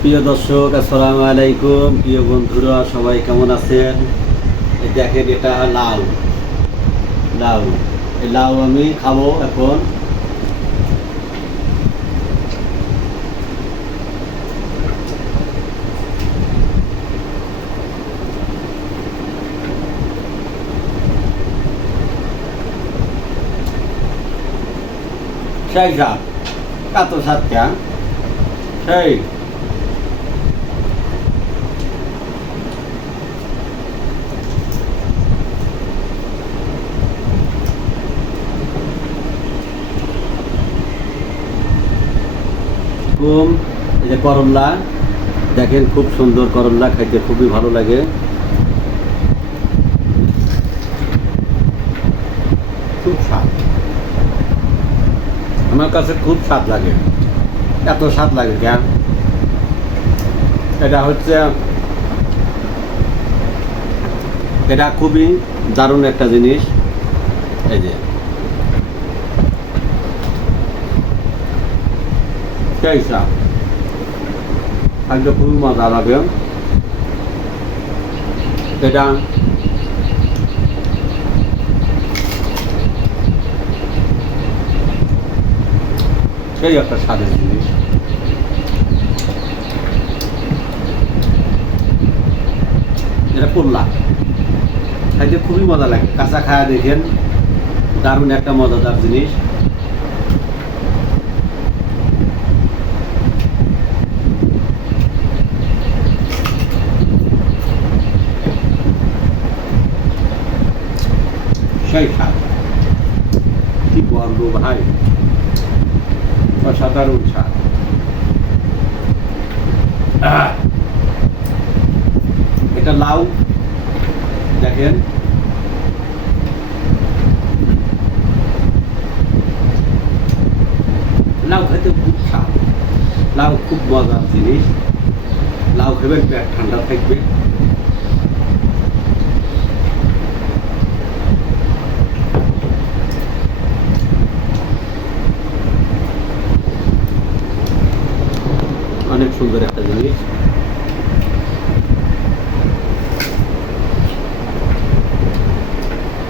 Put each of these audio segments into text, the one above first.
প্রিয় দর্শক, আসসালামু আলাইকুম। প্রিয় বন্ধুরা, সবাই কেমন আছেন? দেখেন, এটা লাউ। লাউ এই লাউ আমি খাবো এখন। সেই স্বাদ, এত স্বাদ কেন? সেই কম। এই যে করল্লা, দেখেন খুব সুন্দর করল্লা, খাইতে খুবই ভালো লাগে। খুব স্বাদ, আমার কাছে খুব স্বাদ লাগে। এত স্বাদ লাগে কেন? এটা হচ্ছে, এটা খুবই দারুণ একটা জিনিস। এই যে সেই স্বাদ, খাইতে খুবই মজা লাগে। এটা সেই একটা স্বাদের জিনিস। এটা করলা, খাইতে খুবই মজা লাগে। কাঁচা খায়া দেখেন, দারুণ একটা মজাদার জিনিস। সেই স্বাদ, কি বলবো ভাই, অসাধারণ স্বাদ। এটা লাউ, দেখেন লাউ খেতে খুব স্বাদ। লাউ খুব মজার জিনিস। লাউ খেবেন, পেট ঠান্ডা থাকবে। অনেক সুন্দর একটা জিনিস।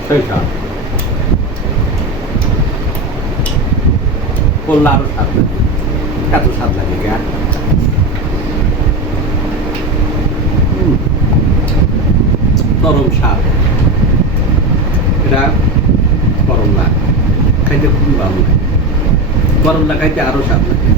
সেই স্বাদ, করলে আরো স্বাদ লাগে। এত স্বাদ লাগে কেন? নরম স্বাদ। এটা করল্লা, খাইতে খুবই ভালো লাগে। করল্লা খাইতে আরো স্বাদ লাগে।